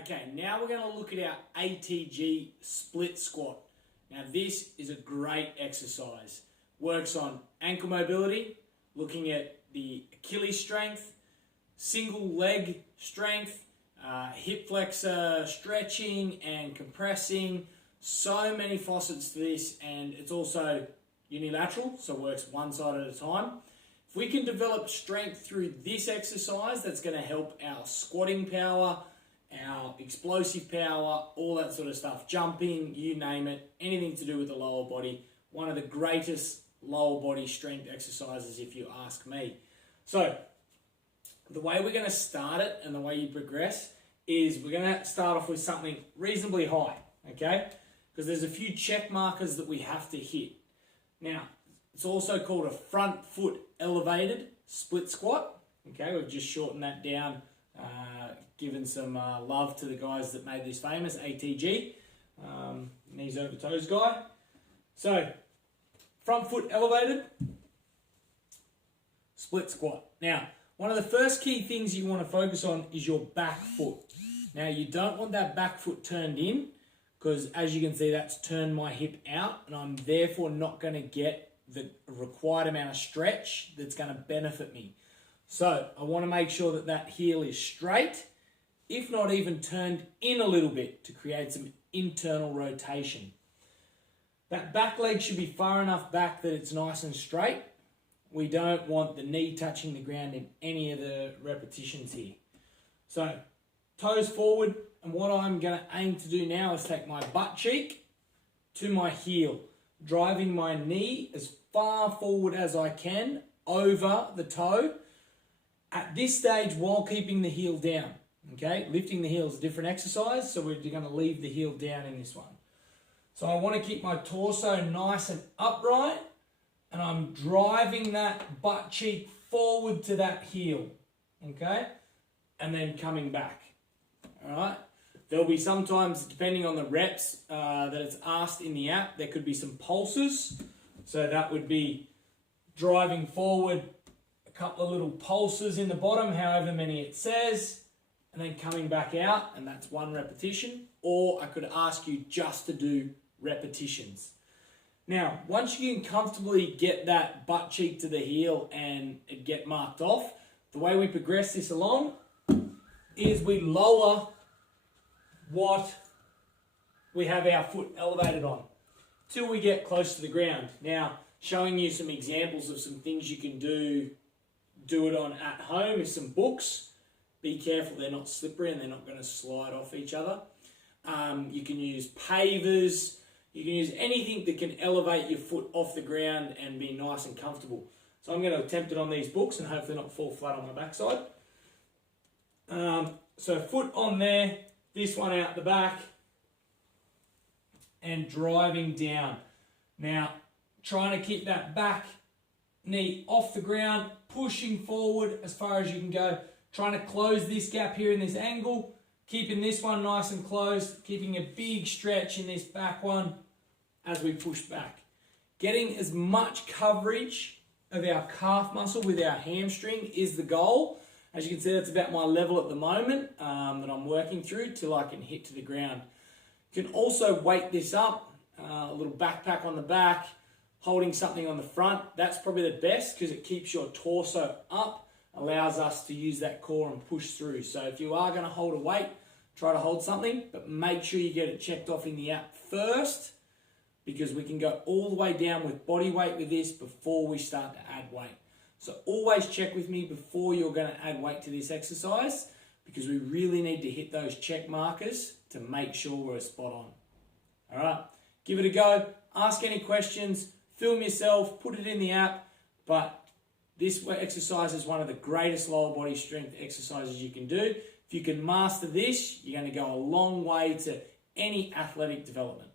Okay, now we're going to look at our ATG Split Squat. Now this is a great exercise. Works on ankle mobility, looking at the Achilles strength, single leg strength, hip flexor stretching and compressing. So many facets to this, and it's also unilateral, so it works one side at a time. If we can develop strength through this exercise, that's going to help our squatting power, our explosive power, all that sort of stuff, jumping, you name it, anything to do with the lower body. One of the greatest lower body strength exercises, if you ask me. So the way we're going to start it and the way you progress is we're going to start off with something reasonably high, okay? Because there's a few check markers that we have to hit. Now, it's also called a front foot elevated split squat. Okay, we've just shortened that down, given some love to the guys that made this famous, ATG, knees over toes guy. So, front foot elevated split squat. Now, one of the first key things you want to focus on is your back foot. Now, you don't want that back foot turned in, because as you can see, that's turned my hip out, and I'm therefore not going to get the required amount of stretch that's going to benefit me. So I want to make sure that that heel is straight, if not even turned in a little bit to create some internal rotation. That back leg should be far enough back that it's nice and straight. We don't want the knee touching the ground in any of the repetitions here. So toes forward, and what I'm going to aim to do now is take my butt cheek to my heel, driving my knee as far forward as I can over the toe at this stage while keeping the heel down. Okay, lifting the heel is a different exercise, so we're going to leave the heel down in this one. So I want to keep my torso nice and upright, and I'm driving that butt cheek forward to that heel. Okay, and then coming back. All right. There'll be sometimes, depending on the reps that it's asked in the app, there could be some pulses. So that would be driving forward, a couple of little pulses in the bottom, however many it says, and then coming back out, and that's one repetition. Or I could ask you just to do repetitions. Now, once you can comfortably get that butt cheek to the heel and it get marked off, the way we progress this along is we lower what we have our foot elevated on till we get close to the ground. Now, showing you some examples of some things you can do it on at home is some books. Be careful, they're not slippery and they're not going to slide off each other. You can use pavers. You can use anything that can elevate your foot off the ground and be nice and comfortable. So I'm going to attempt it on these books and hopefully not fall flat on my backside. So foot on there, this one out the back, and driving down. Now, trying to keep that back knee off the ground, pushing forward as far as you can go, trying to close this gap here in this angle, keeping this one nice and closed, keeping a big stretch in this back one as we push back. Getting as much coverage of our calf muscle with our hamstring is the goal. As you can see, that's about my level at the moment that I'm working through till I can hit to the ground. You can also weight this up, a little backpack on the back, holding something on the front. That's probably the best because it keeps your torso up, allows us to use that core and push through. So if you are going to hold a weight, try to hold something, but make sure you get it checked off in the app first, because we can go all the way down with body weight with this before we start to add weight. So always check with me before you're going to add weight to this exercise, because we really need to hit those check markers to make sure we're spot on. All right, give it a go. Ask any questions, film yourself, put it in the app. But this exercise is one of the greatest lower body strength exercises you can do. If you can master this, you're going to go a long way to any athletic development.